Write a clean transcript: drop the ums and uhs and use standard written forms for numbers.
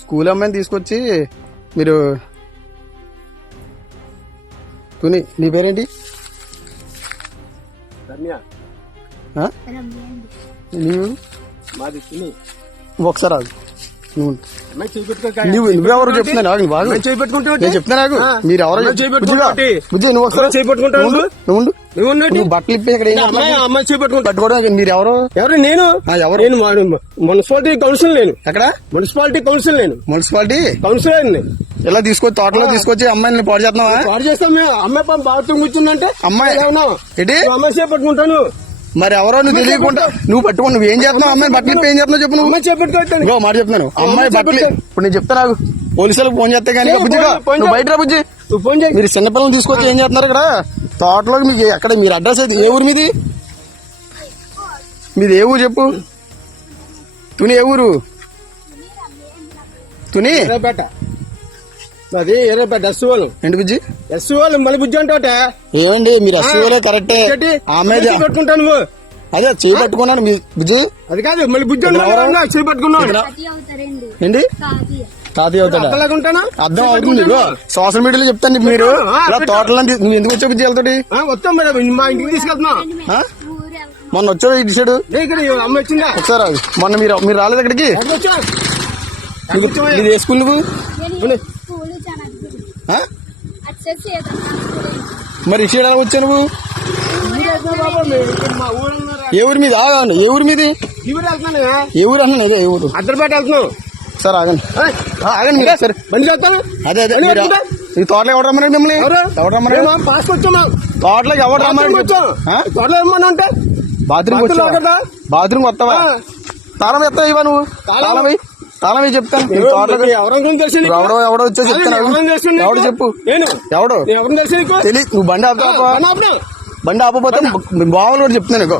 School అమ్మాయిని తీసుకొచ్చి మీరు తుని నీ పేరేంటి? నీవు ఒకసారి ఆగు. నువ్వెవరు చెప్తున్నా నేను చెప్తున్నా నాకు మీరు ఎవరో బుజ్జి నువ్వు ఒకసారి నువ్వు బట్టలు ఇప్పి ఇక్కడ పట్టుకోవడం మీరు ఎవరు? నేను ఎవరు? Municipality council. నేను ఎక్కడ? Municipality council. నేను మున్సిపాలిటీ కౌన్సిలర్. ఇలా తీసుకొచ్చి తోటలో తీసుకొచ్చి అమ్మాయిని పాడు చేస్తున్నావా? పాడు చేస్తాం మేము. అమ్మాయి బాత్రూమ్ కూర్చుందంటే అమ్మాయి ఏంటి అమ్మాయి చేపట్టుకుంటాను. మరి ఎవరో నువ్వు తెలియకుండా నువ్వు పట్టుకో. నువ్వు ఏం చేస్తున్నావు? అమ్మాయి బట్టలు ఏం చేస్తున్నావు చెప్పు. నువ్వు చేపట్టుకో మాట చెప్తున్నాను. అమ్మాయి బట్టలు ఇప్పుడు నేను చెప్తా నాకు పోలీసులకు ఫోన్ చేస్తే కానీ బుజ్జిగా నువ్వు బయట రా బుజ్జి. మీరు చిన్నపిల్లలు తీసుకొచ్చి ఏం చేస్తున్నారు ఇక్కడ తోటలో? మీకు ఎక్కడ మీరు అడ్రస్ అయితే ఏ ఊరు మీది? మీది ఏ ఊరు చెప్పు. తుని ఏ ఊరు? తుని అది ఎర్రపేట ఎస్సీఓలు. ఏంటి బుజ్జి? ఎస్సీఓలు మళ్ళీ బుజ్జి అంటే ఏమండి మీరు ఎస్సీఓలే కరెక్టే. ఆమె పట్టుకుంటాను నువ్వు అదే చేయి పట్టుకున్నాను మీ బుజ్జి. అది కాదు మళ్ళీ బుజ్జి చేయి పట్టుకున్నావు ఏంటి? తాతయ్య అవుతాడా? అర్థం అవుతుంది. సోషల్ మీడియాలో చెప్తాను మీరు తోటలో ఎందుకు వచ్చే బుజ్జి వెళ్తాడు? వస్తాం మేడం మా ఇంటికి తీసుకెళ్తున్నా. మొన్న వచ్చాడు ఇటు సైడు అమ్మ వచ్చిందా ఒకసారి? మొన్న మీరు రాలేదు ఇక్కడికి? ఇది ఏ స్కూల్ నువ్వు? మరి ఇటు సైడ్ ఎలా వచ్చావు నువ్వు? ఏ ఊరి మీద? ఏ ఊరి మీది? ఏ ఊరు అన్నా? ఏ ఊరు? అద్దరిపేట వెళ్తున్నావు. సార్ ఆగండి ఆగండి మీరు సరే అదే అదే ఈ తోటలోకి ఎవరు రమ్మన్నాడు మిమ్మల్ని? ఎవరు రమ్మన్నాడు? తోటలోకి ఎవరు రమ్మన్నాడు? అంటే బాత్రూమ్ వస్తావా? తాళం ఎత్తావా ఇవా నువ్వు? తాళం చెప్తాను. ఎవడో వచ్చేసి చెప్తాను. ఎవడు చెప్పు ఎవడు తెలియదు. నువ్వు బండి ఆపుతావా? బండి ఆపపోతే బావలు కూడా చెప్తున్నాను.